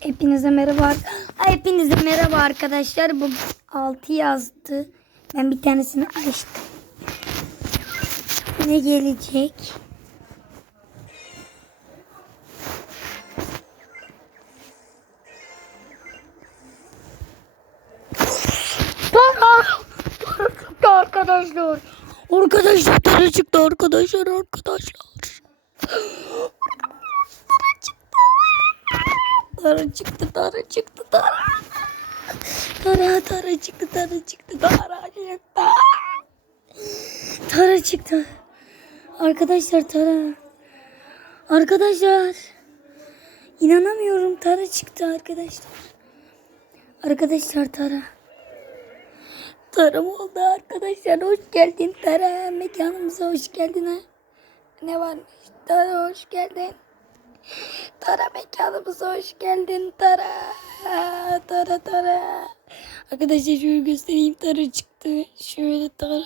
Hepinize merhaba. Hepinize merhaba arkadaşlar. Bu 6 yazdı. Ben bir tanesini açtım. Ne gelecek? Para! Para çıktı arkadaşlar. Arkadaşlar para çıktı arkadaşlar arkadaşlar. Tara çıktı, tara çıktı, tara. Tara, tara çıktı, tara çıktı, tara çıktı. Tara çıktı. Arkadaşlar tara. Arkadaşlar. İnanamıyorum tara çıktı arkadaşlar. Arkadaşlar tara. Tarım oldu arkadaşlar. Hoş geldin Tara. Mekanımıza hoş geldin. Ne varmış? Tara hoş geldin. Tara mekanımıza hoş geldin Tara. Tara Tara. Arkadaşlar şöyle göstereyim Tara çıktı. Şöyle Tara.